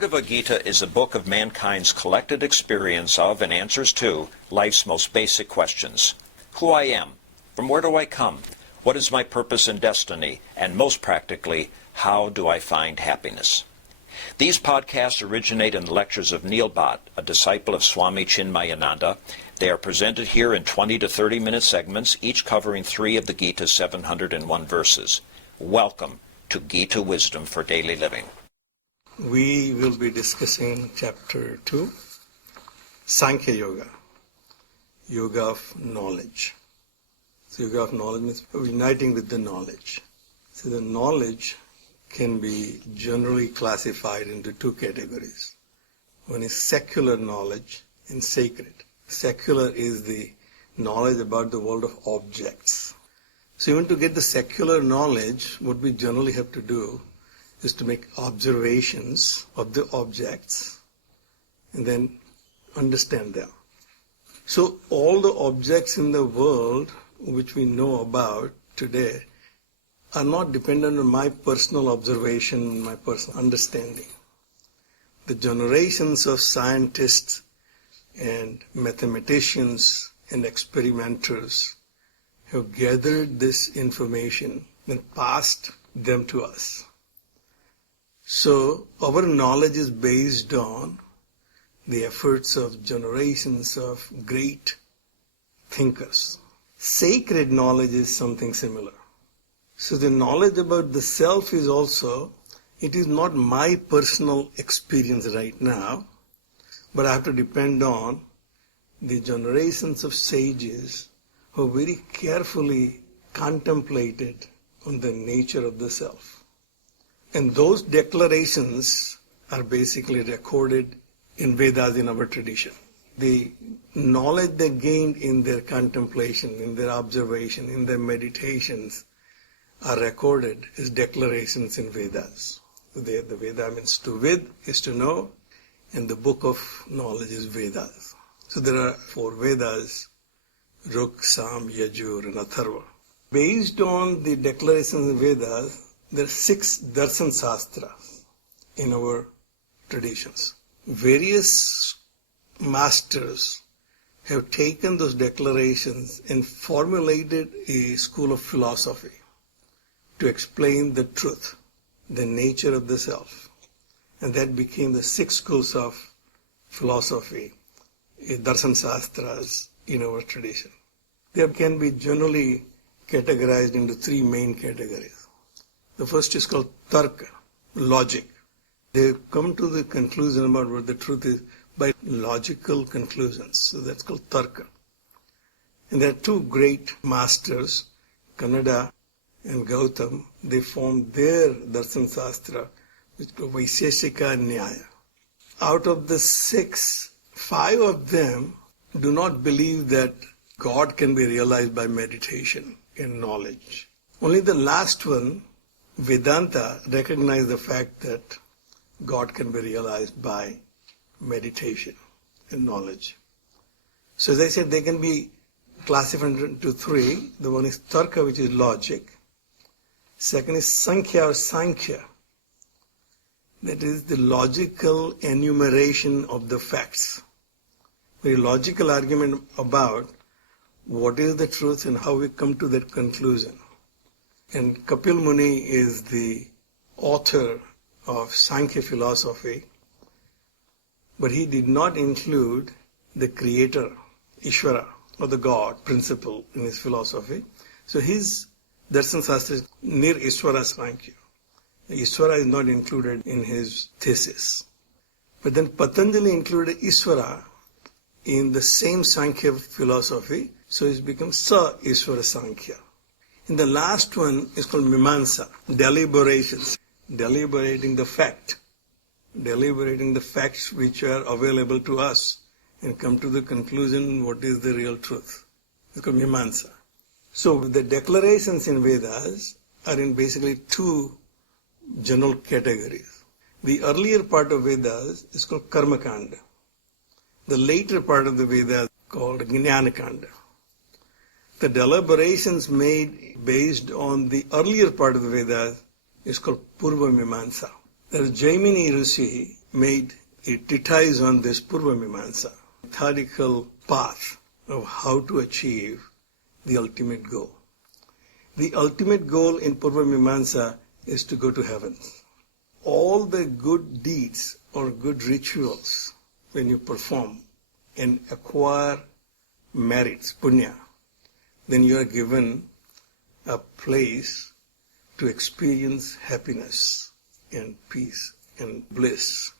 Bhagavad Gita is a book of mankind's collected experience of and answers to life's most basic questions. Who I am, from where do I come, what is my purpose and destiny, and most practically, how do I find happiness? These podcasts originate in the lectures of Neil Bhatt, a disciple of Swami Chinmayananda. They are presented here in 20 to 30-minute segments, each covering 3 of the Gita's 701 verses. Welcome to Gita Wisdom for Daily Living. We will be discussing Chapter 2, Sankhya Yoga, Yoga of Knowledge. So Yoga of Knowledge means uniting with the knowledge. So the knowledge can be generally classified into 2 categories. One is secular knowledge and sacred. Secular is the knowledge about the world of objects. So even to get the secular knowledge, what we generally have to do is to make observations of the objects and then understand them. So all the objects in the world which we know about today are not dependent on my personal observation, my personal understanding. The generations of scientists and mathematicians and experimenters have gathered this information and passed them to us. So our knowledge is based on the efforts of generations of great thinkers. Sacred knowledge is something similar. So the knowledge about the self is also, it is not my personal experience right now, but I have to depend on the generations of sages who very carefully contemplated on the nature of the self. And those declarations are basically recorded in Vedas in our tradition. The knowledge they gained in their contemplation, in their observation, in their meditations are recorded as declarations in Vedas. The Veda means to vid is to know, and the book of knowledge is Vedas. So there are 4 Vedas, Ruk, Sam, Yajur, and Atharva. Based on the declarations in Vedas, there are 6 darshan shastras in our traditions. Various masters have taken those declarations and formulated a school of philosophy to explain the truth, the nature of the self. And that became the 6 schools of philosophy, darshan shastras in our tradition. They can be generally categorized into 3 main categories. The first is called tarka, logic. They come to the conclusion about what the truth is by logical conclusions. So that's called tarka. And there are 2 great masters, Kannada and Gautam. They formed their darshan shastra, which is called Vaisheshika Nyaya. Out of the 6, 5 of them do not believe that God can be realized by meditation and knowledge. Only the last one, Vedanta, recognizes the fact that God can be realized by meditation and knowledge. So as I said, they can be classified into 3. The one is Tarka, which is logic. Second is Sankhya or Sankhya. That is the logical enumeration of the facts. Very logical argument about what is the truth and how we come to that conclusion. And Kapil Muni is the author of Sankhya philosophy, but he did not include the creator, Ishvara, or the God principle in his philosophy. So his darshan shastra is near Ishvara Sankhya. Ishvara is not included in his thesis. But then Patanjali included Ishvara in the same Sankhya philosophy, so it's become Sa Ishvara Sankhya. And the last one is called Mimamsa, deliberations, deliberating the fact, deliberating the facts which are available to us and come to the conclusion what is the real truth. It's called Mimamsa. So the declarations in Vedas are in basically 2 general categories. The earlier part of Vedas is called Karmakanda. The later part of the Vedas is called Jnanakanda. The deliberations made based on the earlier part of the Vedas is called Purva Mimamsa. There is Jaimini Rishi made a treatise on this Purva Mimamsa, methodical path of how to achieve the ultimate goal. The ultimate goal in Purva Mimamsa is to go to heaven. All the good deeds or good rituals, when you perform and acquire merits, punya, then you are given a place to experience happiness and peace and bliss.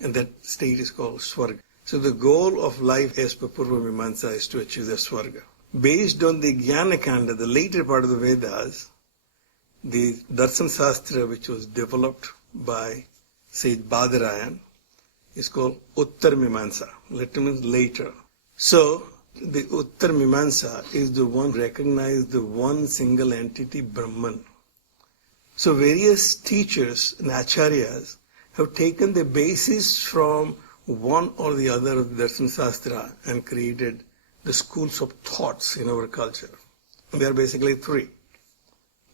And that state is called Swarga. So the goal of life as per Purva Mimamsa is to achieve the Swarga. Based on the Jnana Kanda, the later part of the Vedas, the Darshan Shastra which was developed by Sage Badarayan is called Uttar Mimamsa. Later means later. So the Uttar Mimamsa is the one recognized the one single entity Brahman. So various teachers and acharyas have taken the basis from one or the other of the Darshan Shastra and created the schools of thoughts in our culture. There are basically three.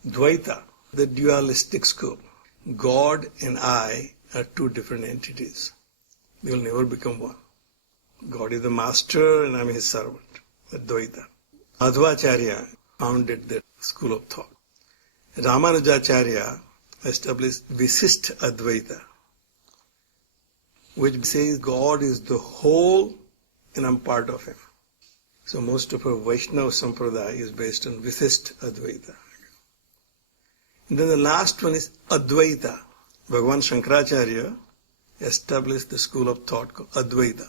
Dvaita, the dualistic school. God and I are two different entities. They will never become one. God is the master and I am his servant. Advaita. Madhvacharya founded that school of thought. Ramanujacharya established Visisht Advaita, which says God is the whole and I'm part of him. So most of our Vaishnava Sampradaya is based on Visisht Advaita. And then the last one is Advaita. Bhagavan Shankaracharya established the school of thought called Advaita,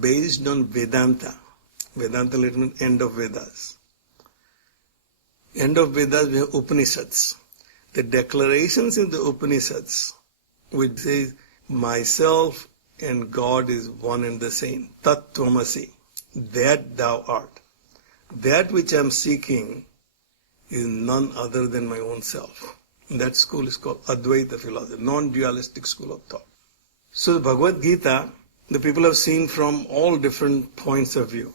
based on Vedanta. Vedanta literally means end of Vedas. End of Vedas we have Upanishads. The declarations in the Upanishads which says myself and God is one and the same. Tat Tvamasi. That thou art. That which I am seeking is none other than my own self. And that school is called Advaita philosophy, non-dualistic school of thought. So the Bhagavad Gita, the people have seen from all different points of view.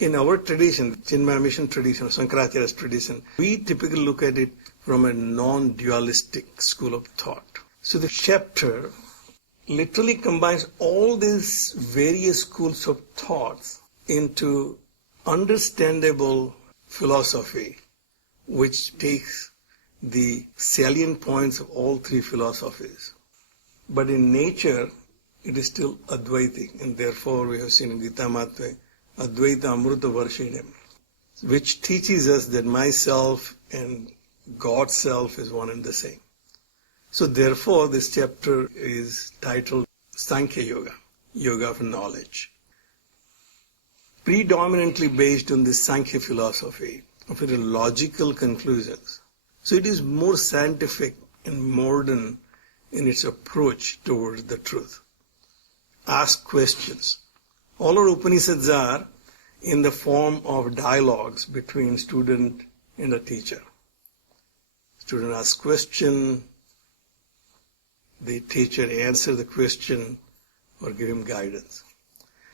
In our tradition, Chinmaya Mission tradition, Shankaracharya's tradition, we typically look at it from a non-dualistic school of thought. So the chapter literally combines all these various schools of thoughts into understandable philosophy, which takes the salient points of all three philosophies. But in nature, it is still Advaitic, and therefore we have seen in Gita Matve, Advaita Amruta Varshinim, which teaches us that myself and God's self is one and the same. So therefore, this chapter is titled Sankhya Yoga, Yoga of Knowledge. Predominantly based on the Sankhya philosophy of its logical conclusions. So it is more scientific and modern in its approach towards the truth. Ask questions. All our Upanishads are in the form of dialogues between student and a teacher. Student asks question, the teacher answers the question or give him guidance.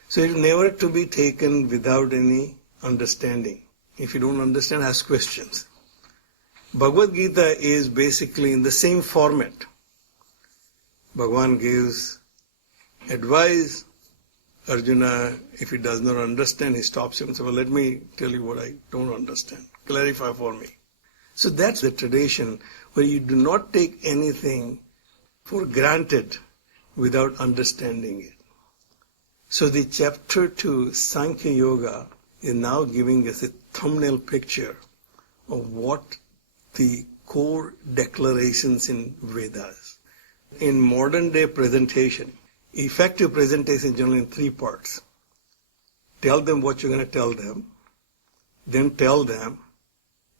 So it is never to be taken without any understanding. If you don't understand, ask questions. Bhagavad Gita is basically in the same format. Bhagavan gives advice. Arjuna, if he does not understand, he stops him and says, well, let me tell you what I don't understand. Clarify for me. So that's the tradition where you do not take anything for granted without understanding it. So the chapter 2, Sankhya Yoga, is now giving us a thumbnail picture of what the core declarations in Vedas. In modern day presentation, effective presentation is generally in three parts. Tell them what you're going to tell them, then tell them,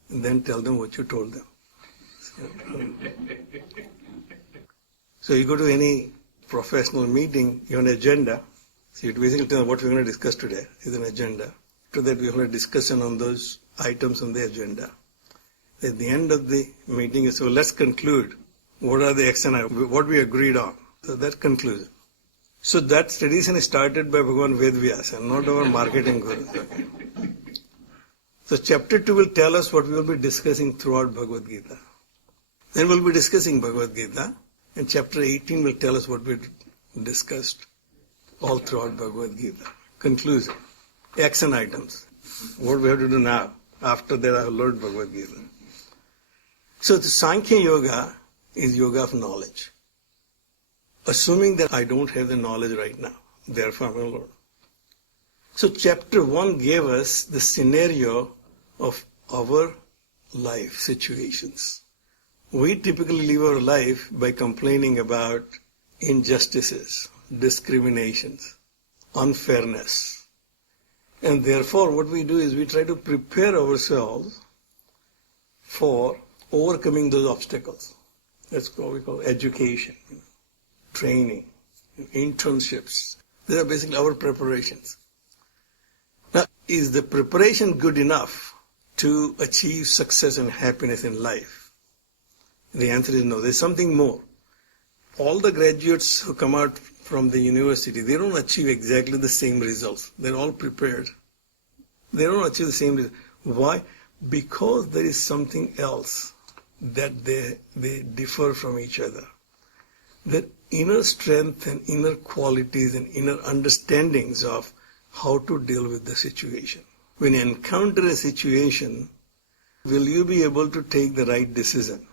and then tell them what you told them. So you go to any professional meeting, you have an agenda. So you basically tell them what we're going to discuss today is an agenda. After that, we have a discussion on those items on the agenda. At the end of the meeting, you say, well, let's conclude. What are the action items, what we agreed on? So that conclusion. So that tradition is started by Bhagavan Vedvyasa, not our marketing guru. Okay. So chapter 2 will tell us what we will be discussing throughout Bhagavad Gita. Then we'll be discussing Bhagavad Gita. And chapter 18 will tell us what we discussed all throughout Bhagavad Gita. Conclusion. Action items. What we have to do now. After that I have learned Bhagavad Gita. So the Sankhya Yoga is yoga of knowledge. Assuming that I don't have the knowledge right now. Therefore I'm going to learn. So chapter 1 gave us the scenario of our life situations. We typically live our life by complaining about injustices, discriminations, unfairness. And therefore what we do is we try to prepare ourselves for overcoming those obstacles. That's what we call education, training, internships. These are basically our preparations. Now, is the preparation good enough to achieve success and happiness in life? The answer is no. There's something more. All the graduates who come out from the university, they don't achieve exactly the same results. They're all prepared. They don't achieve the same results. Why? Because there is something else that they differ from each other. That inner strength and inner qualities and inner understandings of how to deal with the situation. When you encounter a situation, will you be able to take the right decision?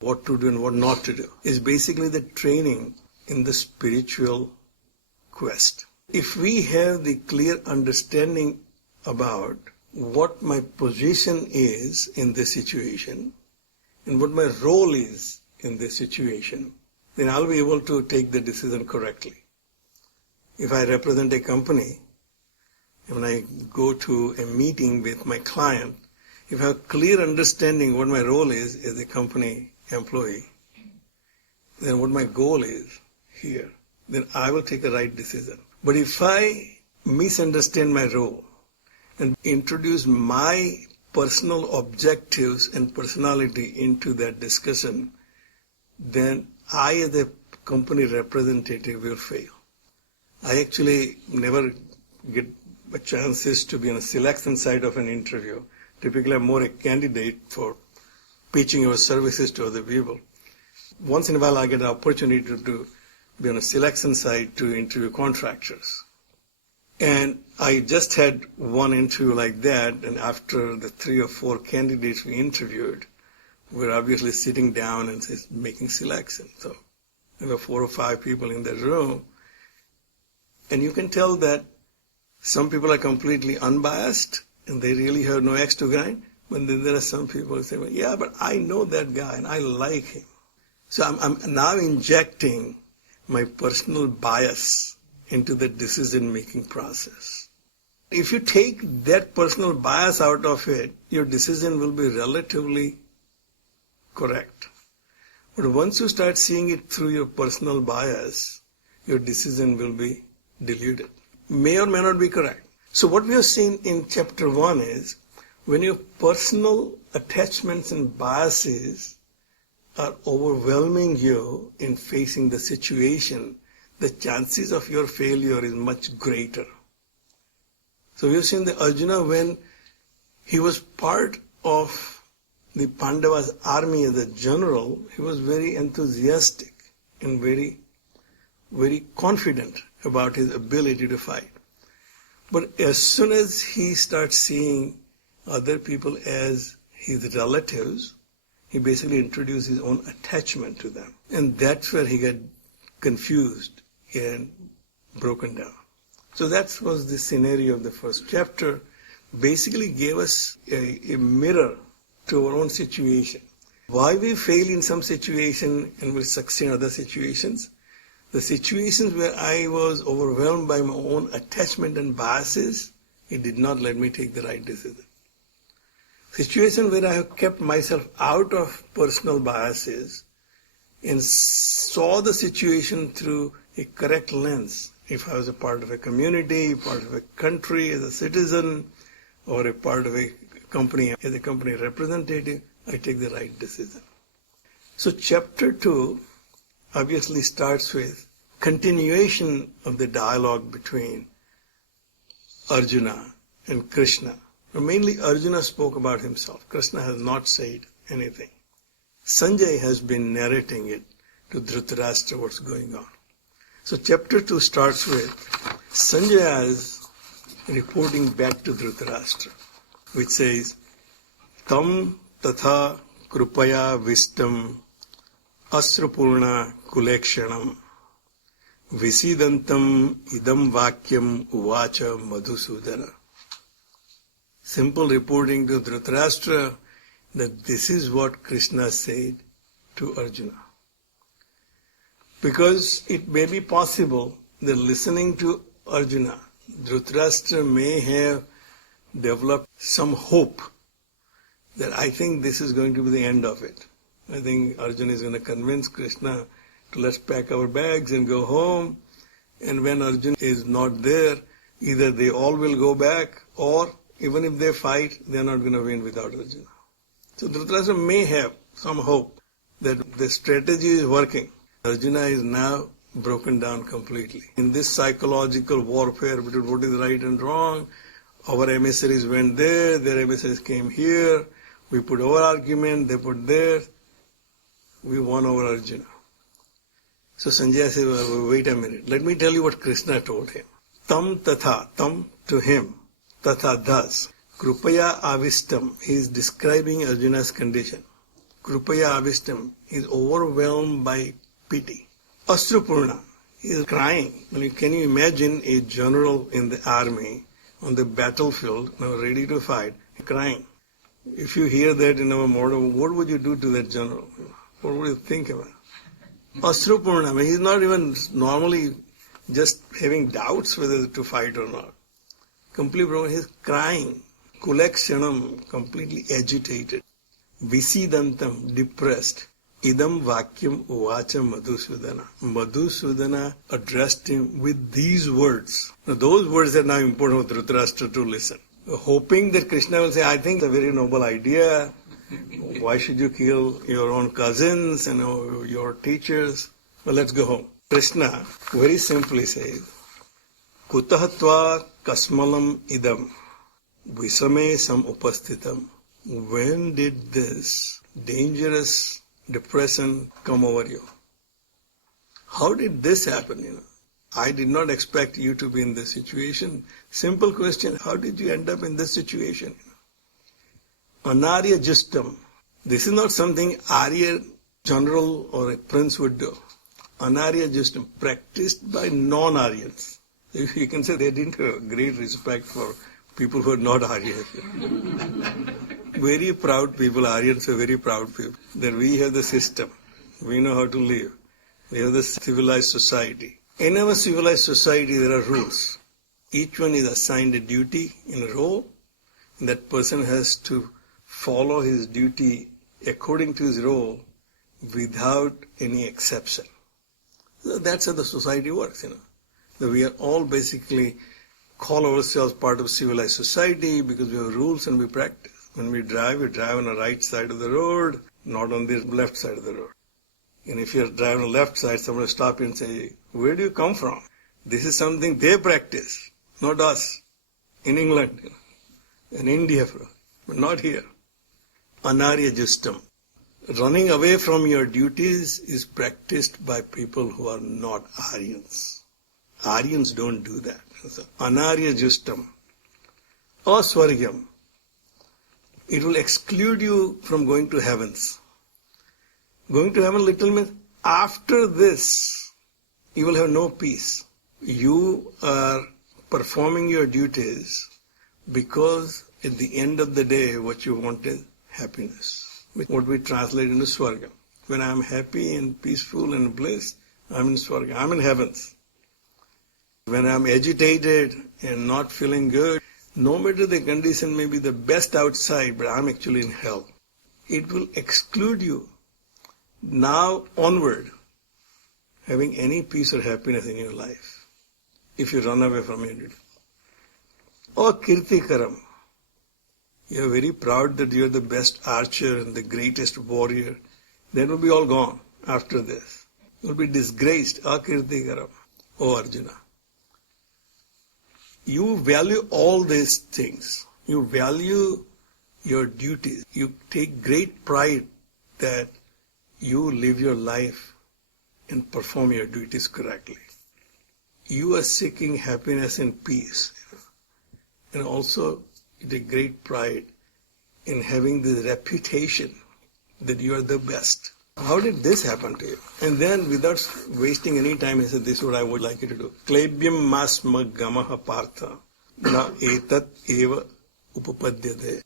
What to do and what not to do is basically the training in the spiritual quest. If we have the clear understanding about what my position is in this situation and what my role is in this situation, then I'll be able to take the decision correctly. If I represent a company, when I go to a meeting with my client, if I have clear understanding what my role is as a company employee, then what my goal is here, then I will take a right decision. But if I misunderstand my role and introduce my personal objectives and personality into that discussion, then I as a company representative will fail. I actually never get chances to be on a selection side of an interview. Typically I'm more a candidate for pitching our services to other people. Once in a while I get an opportunity to be on a selection side to interview contractors. And I just had one interview like that, and after the 3 or 4 candidates we interviewed, we're obviously sitting down and making selection. So there were 4 or 5 people in that room, and you can tell that some people are completely unbiased and they really have no axe to grind. But then there are some people who say, well, yeah, but I know that guy and I like him. So I'm now injecting my personal bias into the decision-making process. If you take that personal bias out of it, your decision will be relatively correct. But once you start seeing it through your personal bias, your decision will be diluted. May or may not be correct. So what we have seen in chapter 1 is, when your personal attachments and biases are overwhelming you in facing the situation, the chances of your failure is much greater. So we have seen that Arjuna, when he was part of the Pandavas' army as a general, he was very enthusiastic and very, very confident about his ability to fight. But as soon as he starts seeing other people as his relatives, he basically introduced his own attachment to them. And that's where he got confused and broken down. So that was the scenario of the first chapter. Basically gave us a mirror to our own situation. Why we fail in some situation and will succeed in other situations. The situations where I was overwhelmed by my own attachment and biases, it did not let me take the right decision. Situation where I have kept myself out of personal biases and saw the situation through a correct lens. If I was a part of a community, part of a country as a citizen, or a part of a company as a company representative, I take the right decision. So chapter 2 obviously starts with continuation of the dialogue between Arjuna and Krishna. Mainly Arjuna spoke about himself. Krishna has not said anything. Sanjay has been narrating it to Dhritarashtra what's going on. So chapter 2 starts with Sanjaya is reporting back to Dhritarashtra, which says, Tam tatha krupaya vistam asrapurna kulekshanam visidantam idam vakyam uvacha madhusudana. Simple reporting to Dhritarashtra that this is what Krishna said to Arjuna. Because it may be possible that listening to Arjuna, Dhritarashtra may have developed some hope that I think this is going to be the end of it. I think Arjuna is going to convince Krishna to let's pack our bags and go home. And when Arjuna is not there, either they all will go back, or even if they fight, they are not going to win without Arjuna. So Dhritarashtra may have some hope that the strategy is working. Arjuna is now broken down completely. In this psychological warfare between what is right and wrong, our emissaries went there, their emissaries came here, we put our argument, they put theirs, we won over Arjuna. So Sanjaya said, well, wait a minute, let me tell you what Krishna told him. Tam tatha, tam to him, tatha thus. Krupaya avistam, he is describing Arjuna's condition. Krupaya avistam, he is overwhelmed by pity. Asrupurna, he is crying. Can you imagine a general in the army on the battlefield, now ready to fight, crying? If you hear that in our model, what would you do to that general? What would you think about? Asrupurna, he is not even normally just having doubts whether to fight or not. Completely, he is crying. Kulekshanam, completely agitated. Visidantam, depressed. Idam vakyam uvacha Madhusudana. Madhusudana addressed him with these words. Now those words are now important for Dhritarashtra to listen. Hoping that Krishna will say, I think it's a very noble idea. Why should you kill your own cousins and your teachers? Well, let's go home. Krishna very simply says, Kutahatva kasmalam idam visame sam upastitam. When did this dangerous depression come over you? How did this happen? I did not expect you to be in this situation. Simple question, how did you end up in this situation? Anarya justam. This is not something Arya general or a prince would do. Anarya justam, practiced by non-Aryans. You can say they didn't have great respect for people who are not Aryans. Very proud people, Aryans are very proud people, that we have the system. We know how to live. We have the civilized society. In our civilized society, there are rules. Each one is assigned a duty in a role, and that person has to follow his duty according to his role without any exception. So that's how the society works, That we are all basically call ourselves part of civilized society because we have rules and we practice. When we drive on the right side of the road, not on the left side of the road. And if you're driving on the left side, someone will stop you and say, where do you come from? This is something they practice, not us. In England, in India, but not here. Anarya justam. Running away from your duties is practiced by people who are not Aryans. Aryans don't do that. So, anarya justam. Aswargyam. It will exclude you from going to heavens. Going to heaven literally means after this, you will have no peace. You are performing your duties because at the end of the day, what you want is happiness. What we translate into Swarga. When I am happy and peaceful and bliss, I am in Swarga. I am in heavens. When I am agitated and not feeling good, no matter the condition may be the best outside, but I am actually in hell. It will exclude you now onward having any peace or happiness in your life if you run away from your duty. Or kirtikaram. You are very proud that you are the best archer and the greatest warrior. That will be all gone after this. You will be disgraced. Akirtikaram. O Arjuna. You value all these things. You value your duties. You take great pride that you live your life and perform your duties correctly. You are seeking happiness and peace, and also take great pride in having this reputation that you are the best. How did this happen to you? And then, without wasting any time, he said, this is what I would like you to do. Klebyam masma gamaha partha na etat eva upapadyate.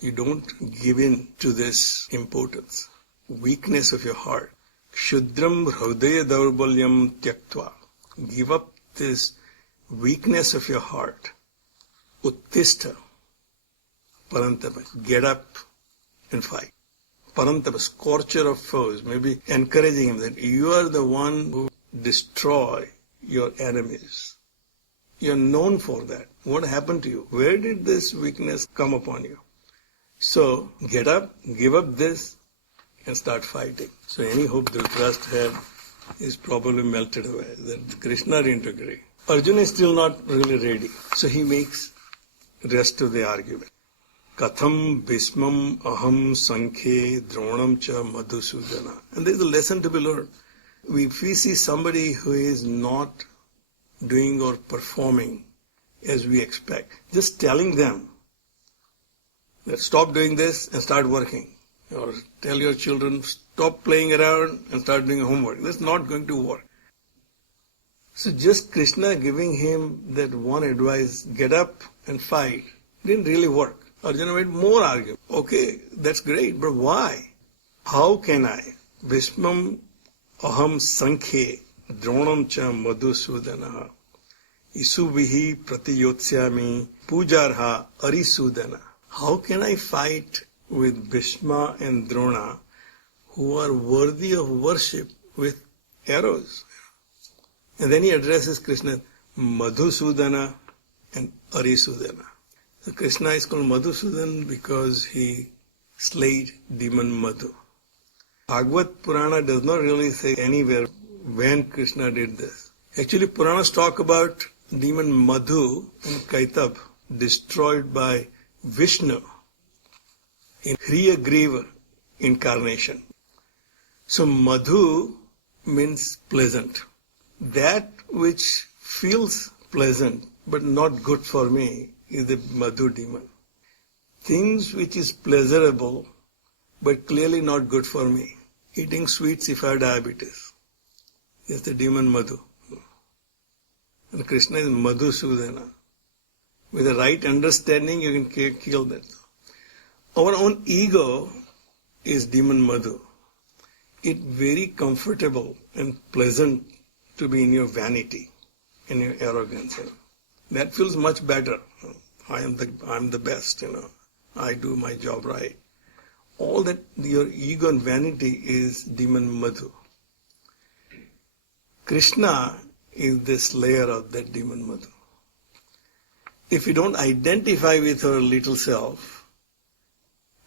You don't give in to this importance, weakness of your heart. Kshudram hridaya daurbalyam tyaktva. Give up this weakness of your heart. Uttistha. Parantapa. Get up and fight. Parantapa, scorcher of foes, maybe encouraging him that you are the one who destroy your enemies. You are known for that. What happened to you? Where did this weakness come upon you? So, get up, give up this, and start fighting. So any hope Dhritarashtra had is probably melted away. That Krishna didn't agree. Arjuna is still not really ready. So he makes rest of the argument. Katham bhismam aham sankhe dronam cha madhusudana. And there is a lesson to be learned. If we see somebody who is not doing or performing as we expect, just telling them that stop doing this and start working. Or tell your children, stop playing around and start doing homework. That's not going to work. So just Krishna giving him that one advice, get up and fight, didn't really work. Arjuna made more argument. Okay, that's great, but why? How can I? Bhismam aham sankhe dronam cha madhusudana isubihi pratiyotsyami pujarha arisudana. How can I fight with Bhishma and Drona who are worthy of worship with arrows? And then he addresses Krishna, Madhusudana and Arisudana. So Krishna is called Madhusudan because he slayed demon Madhu. Bhagavad Purana does not really say anywhere when Krishna did this. Actually, Puranas talk about demon Madhu and Kaitab destroyed by Vishnu in Hriyagriva incarnation. So Madhu means pleasant. That which feels pleasant but not good for me is the Madhu demon. Things which is pleasurable but clearly not good for me. Eating sweets if I have diabetes. That's the demon Madhu. And Krishna is Madhusudana. With the right understanding, you can kill that. Our own ego is demon Madhu. It's very comfortable and pleasant to be in your vanity, in your arrogance. That feels much better. I'm the best, I do my job right. All that, your ego and vanity is demon Madhu. Krishna is the slayer of that demon Madhu. If we don't identify with our little self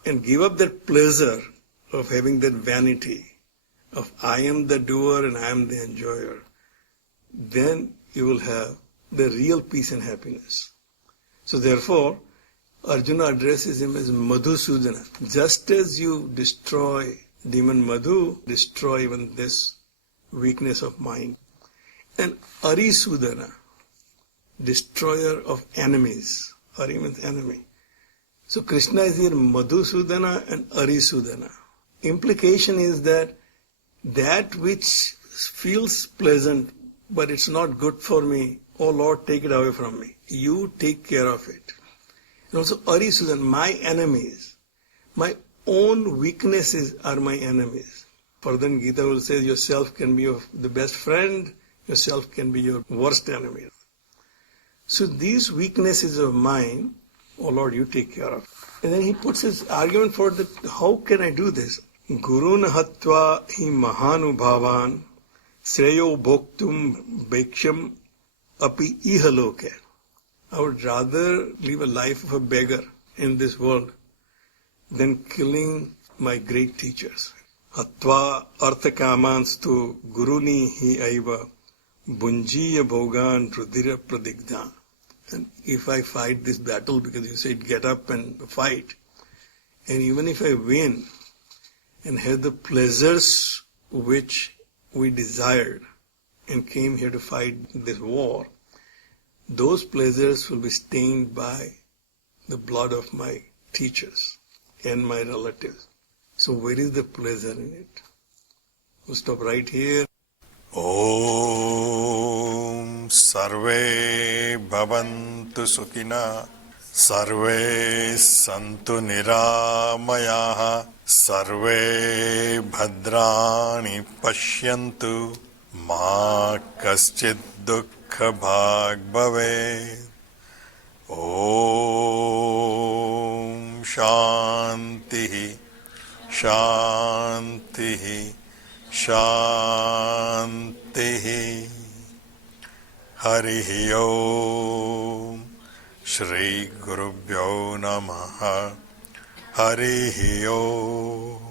and give up that pleasure of having that vanity of I am the doer and I am the enjoyer, then you will have the real peace and happiness. So therefore, Arjuna addresses him as Madhusudana. Just as you destroy demon Madhu, destroy even this weakness of mind. And Arisudana, destroyer of enemies. Ari means enemy. So Krishna is here Madhusudana and Arisudana. Implication is that which feels pleasant but it's not good for me, oh Lord, take it away from me. You take care of it. And also Arisudana, my enemies. My own weaknesses are my enemies. Further in Gita will say yourself can be the best friend, yourself can be your worst enemy. So these weaknesses of mine, oh Lord, you take care of. And then he puts his argument for that, how can I do this? Gurun hatva hi mahanubhavan sreyo bhoktum bheksham api ihaloke. I would rather live a life of a beggar in this world than killing my great teachers. Hatva arthakamanstu guruni hi aiva bunjiya bhogan rudira pradigdha. And if I fight this battle, because you said get up and fight, and even if I win and have the pleasures which we desired and came here to fight this war, those pleasures will be stained by the blood of my teachers and my relatives. So where is the pleasure in it? We'll stop right here. Om Sarve Bhavantu Sukhina Sarve Santu Niramayaha Sarve Bhadrani Pashyantu Ma Kaschid Dukkha Bhag Bhave. Om Shanti Shanti Shanti. Harihi Om. Shri Gurubhyo Namaha. Harihi Om.